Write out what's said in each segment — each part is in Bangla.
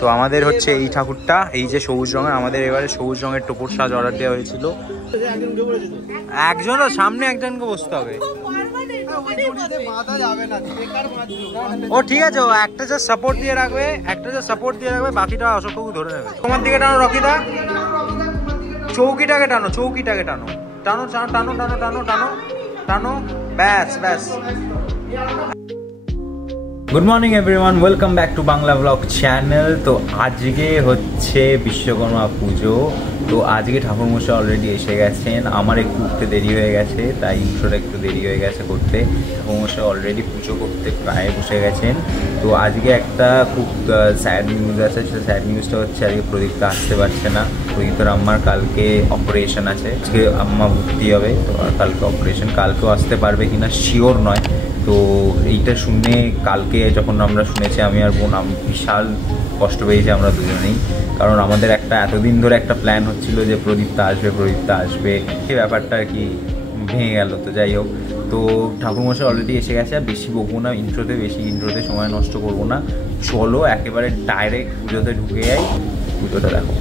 তো আমাদের হচ্ছে এই ঠাকুরটা, এই যে সবুজ রঙের, আমাদের এবারে সবুজ রঙের টোপর সাজ অর্ডার দেওয়া হয়েছিল। একজনও সামনে একজনকে বসতে হবে। ও ঠিক আছে, ও একটা যা সাপোর্ট দিয়ে রাখবে, বাকিটা অশোকবাবু ধরে নেবে। তোমার দিকে টানো রকিদা, চৌকিটাকে টানো, টানো টানো টানো টানো টানো টানো টানো, ব্যাস ব্যাস। Good morning everyone, welcome back to Bangla blog channel. তো আজকে হচ্ছে বিশ্বকর্মা পুজো। তো আজকে ঠাকুরমশাই অলরেডি এসে গেছেন। আমার একটু উঠতে দেরি হয়ে গেছে, তাই ইন্ট্রোটা একটু দেরি হয়ে গেছে করতে। ঠাকুরমশাই অলরেডি পুজো করতে প্রায় বসে গেছেন। তো আজকে একটা খুব স্যাড নিউজ আছে। সেটা স্যাড নিউজটা হচ্ছে আজকে প্রদীপটা আসতে পারছে না। প্রদীপের আম্মার কালকে অপারেশন আছে, আজকে আম্মা ভর্তি হবে। তো কালকে অপারেশন, কালকেও আসতে পারবে কিনা শিওর নয়। তো এইটা শুনে কালকে যখন আমরা শুনেছি, আমি আর বোন বিশাল কষ্ট পেয়েছি আমরা দুজনেই। কারণ আমাদের একটা এতদিন ধরে একটা প্ল্যান হচ্ছিল যে প্রদীপটা আসবে, সেই ব্যাপারটা আর কি ভেঙে গেল। তো যাই হোক, তো ঠাকুরমশাই অলরেডি এসে গেছে। আর বেশি বকবো না ইন্ট্রোতে সময় নষ্ট করবো না। চলো একেবারে ডাইরেক্ট পুজোতে ঢুকে যাই, পুজোটা দেখো।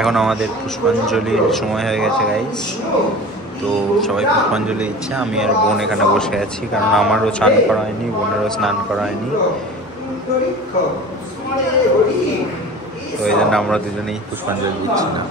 এখন আমাদের পুষ্পাঞ্জলির সময় হয়ে গেছে গাইস। তো সবাই পুষ্পাঞ্জলি দিচ্ছে, আমি আর বোন এখানে বসে আছি। কারণ আমারও স্নান করা হয়নি, বোনেরও স্নান করা হয়নি। তো এই জন্য আমরা দুজনেই পুষ্পাঞ্জলি দিচ্ছি না।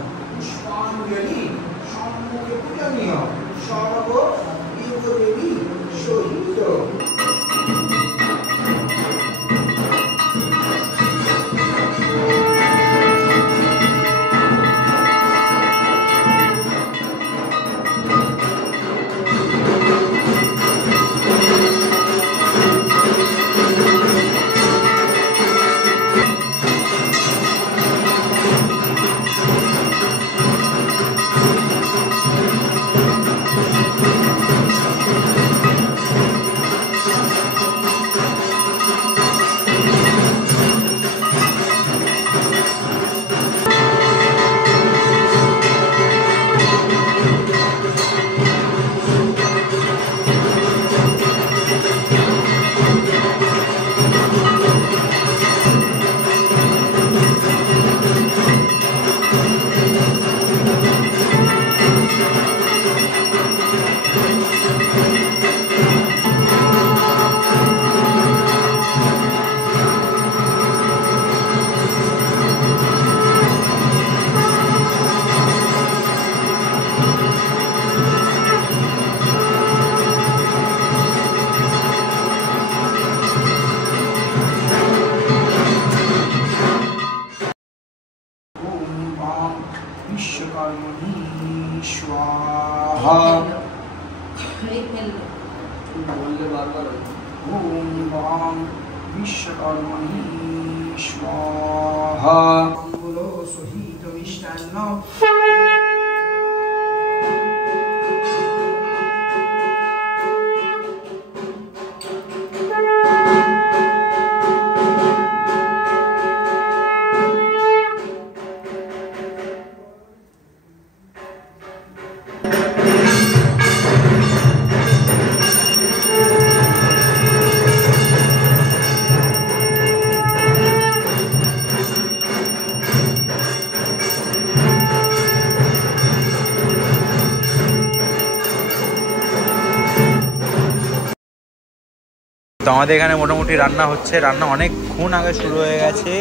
তো আমাদের এখানে মোটামুটি রান্না হচ্ছে, রান্না অনেকক্ষণ আগে শুরু হয়ে গেছে।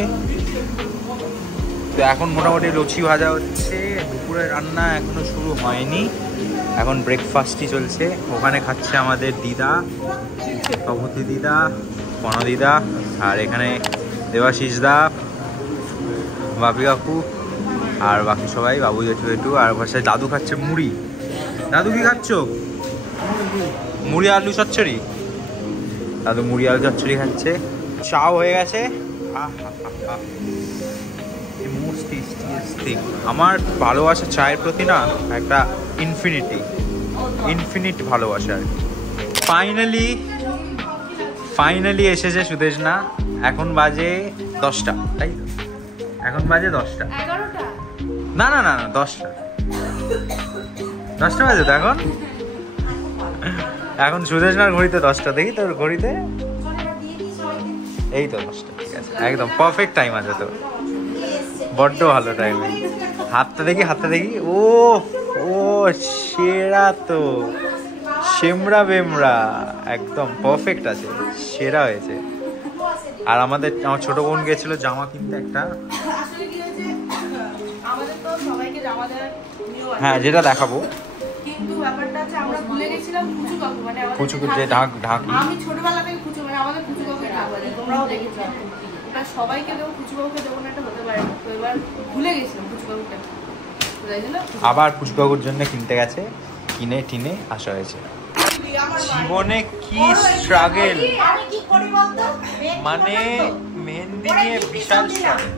তো এখন মোটামুটি লুচি ভাজা হচ্ছে, দুপুরের রান্না এখনো শুরু হয়নি, এখন ব্রেকফাস্টই চলছে। ওখানে খাচ্ছে আমাদের দিদা, প্রভূতি দিদা, পণ দিদা, আর এখানে দেবাশিস দা, বাপি কাকু, আর বাকি সবাই, বাবু জেঠু, আর ভাষায় দাদু খাচ্ছে মুড়ি। দাদু কি খাচ্ছ? মুড়ি আলু চচ্চড়ি। দাদু মুড়ি আলু চচ্চড়ি খাচ্ছে। চাও হয়ে গেছে। আমার ভালোবাসা চায়ের প্রতি না একটা ইনফিনিট ভালোবাসা আর কি। ফাইনালি এসেছে সুদেশনা। এখন বাজে 10টা, তাই তো? এখন বাজে 10টা, না 10টা বাজে তো এখন সুদেশনার ঘড়িতে 10টা, দেখি তোর ঘড়িতে এই তো 10টা। ঠিক আছে, একদম পারফেক্ট টাইম আছে তো, বড্ড ভালো টাইম। হাতটা দেখি ও সেরা তো, সেমরা বেমরা একদম পারফেক্ট আছে, সেরা হয়েছে। আর আমার ছোট বোন গেছিল জামা কিনতে একটা, হ্যাঁ যেটা দেখাবো, কিন্তু ব্যাপারটা হচ্ছে আমরা ভুলে গেছিলাম কুচু কাকু, মানে কুচু যে ঢাক আমি ছোটবেলা থেকে কুচু, মানে আমাদের কুচু কাকু খাওয়ালে, তোমরাও দেখেছো। এটা সবাইকে দেবো, কুচু কাকুকে দেবো না, এটা হতে পারে না। তো এবার ভুলে গেছিলাম কুচু কাকুটা, আবার কুচু কাকুর জন্য কিনতে গেছে, কিনে টিনে আসা হয়েছে। জীবনে কি স্ট্রাগল, মানে মেহেন্দি নিয়ে বিশাল স্ট্রাগল।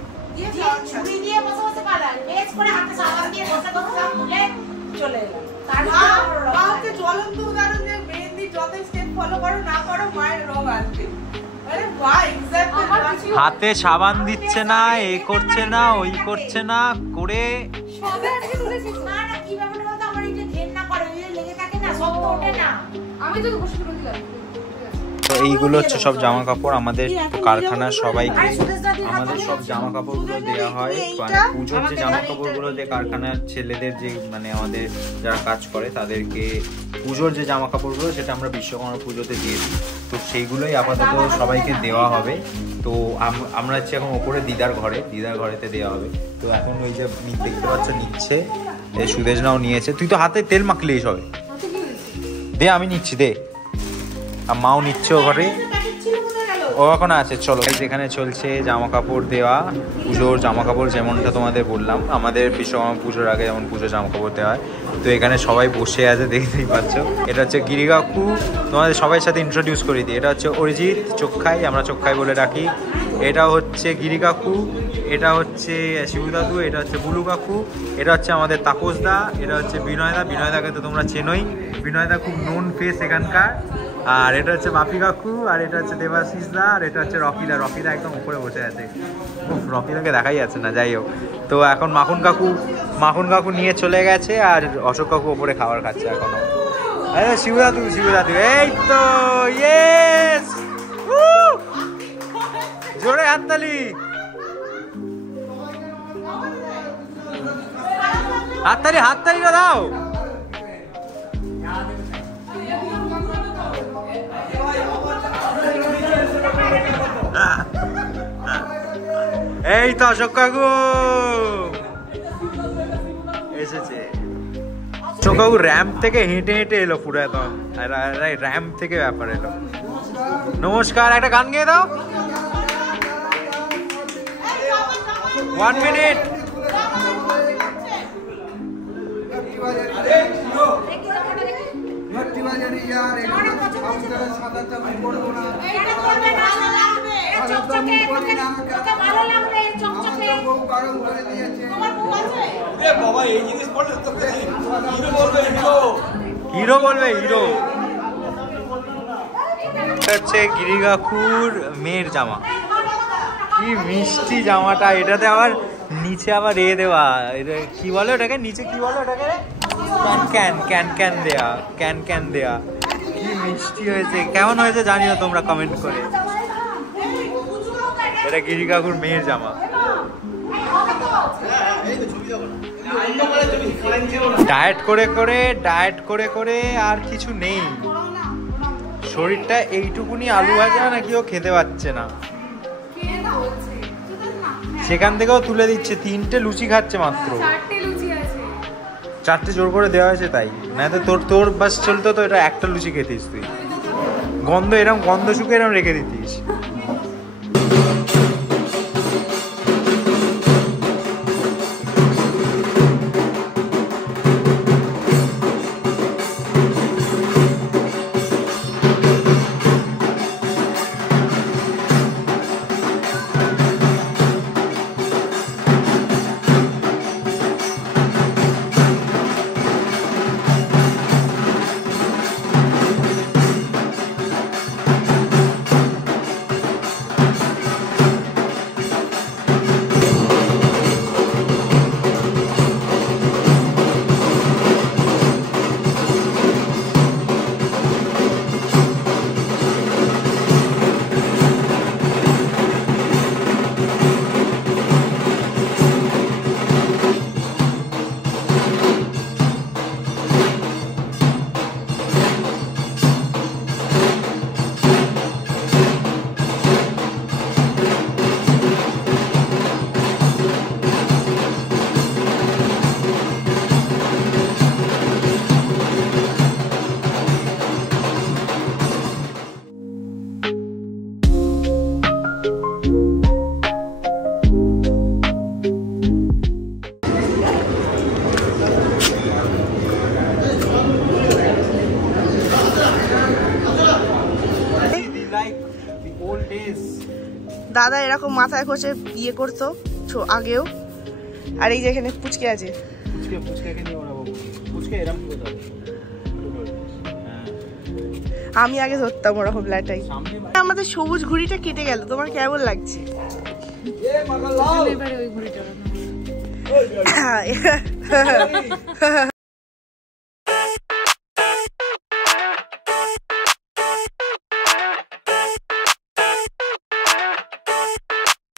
হাতে সাবান দিচ্ছে না, এ করছে না, ওই করছে না করে তো এইগুলো হচ্ছে সব জামা কাপড় আমাদের কারখানার সবাইকে, আমাদের সব জামা কাপড়গুলো দেওয়া হয়, মানে পুজোর যে জামা কাপড়গুলো যে কারখানার ছেলেদের যে মানে আমাদের যারা কাজ করে তাদেরকে পুজোর যে জামা কাপড়গুলো সেটা আমরা বিশ্বকর্মা পুজোতে দিয়ে দিই। তো সেইগুলোই আপাতত সবাইকে দেওয়া হবে। তো আমরা হচ্ছে এখন ওপরে দিদার ঘরেতে দেওয়া হবে। তো এখন ওই যে দেখতে পাচ্ছ নিচ্ছে, সুদেশনাও নিয়েছে। তুই তো হাতে তেল মাখলিস হবে, দে আমি নিচ্ছি, দে। আর মাও নিচ্ছে ও ঘরে, ও এখন আছে। চলো, যেখানে চলছে জামা কাপড় দেওয়া, পুজোর জামা কাপড়, যেমনটা তোমাদের বললাম আমাদের বিশ্বকর্মা পুজোর আগে যেমন পুজোর জামা কাপড় দেওয়া হয়। তো এখানে সবাই বসে আছে, দেখতেই পাচ্ছ। এটা হচ্ছে গিরি কাকু, তোমাদের সবাই সাথে ইন্ট্রোডিউস করে দিই। এটা হচ্ছে অরিজিৎ চোখাই, আমরা চোখাই বলে ডাকি। এটা হচ্ছে গিরি কাকু, এটা হচ্ছে শিবু দাদু, এটা হচ্ছে বুলু কাকু, এটা হচ্ছে আমাদের তাপসদা, এটা হচ্ছে বিনয়দাকে তো তোমরা চেনোই, বিনয়দা খুব নোন ফেস এখানকার। আর এটা হচ্ছে বাপি কাকু, আর এটা হচ্ছে দেবাশিস দা, আর এটা হচ্ছে রকিদা একদম উপরে বসে আছে। রকিদাকে দেখাই যাচ্ছে না, যাই হোক। তো এখন মাখন কাকু নিয়ে চলে গেছে, আর অশোক কাকু ওপরে খাবার খাচ্ছে এখনো। আরে শিবু দাদু, এই তো ইয়েস, জোরে হাততালি, হাততালিটা দাও। এই তো অশোক কাকু এসেছে। অশোক কাকু র্যাম্প থেকে হেঁটে এলো পুরো, এখন র্যাম্প থেকে ব্যাপার এলো। নমস্কার, একটা গান গেয়ে দাও, 1 মিনিট। হিরো বলবে, হিরো হচ্ছে গিরি কাকুর মেয়ের জামা। কি মিষ্টি জামাটা, এটাতে আবার নিচে আবার দেওয়া, কি বলে ওটাকে, নিচে কি বলে ওটাকে, ক্যান দেয়া। কি মিষ্টি হয়েছে, কেমন হয়েছে জানিও তোমরা কমেন্ট করে। এটা গিরি কাকুর মেয়ের জামা। ডায়েট করে করে আর কিছু নেই, শরীরটা এইটুকুনি আলু ভাজা নাকি ও খেতে পাচ্ছে না, সেখান থেকেও তুলে দিচ্ছে। 3টে লুচি খাচ্ছে মাত্র, 4টে জোর করে দেওয়া হয়েছে তাই, না তো তোর বাস চলতো তো এটা একটা লুচি খেতিস তুই, গন্ধ শুকে এরম রেখে দিতিস। দাদা এরকম মাথায় খোঁচে বিয়ে করতো আগেও। আর এই যে এখানে পুচকে আছে, আমি আগে ধরতাম ওরকম লাটাই। আমাদের সবুজ ঘুড়িটা কেটে গেল, তোমার কেমন লাগছে? এবারে ওই ঘুড়িটা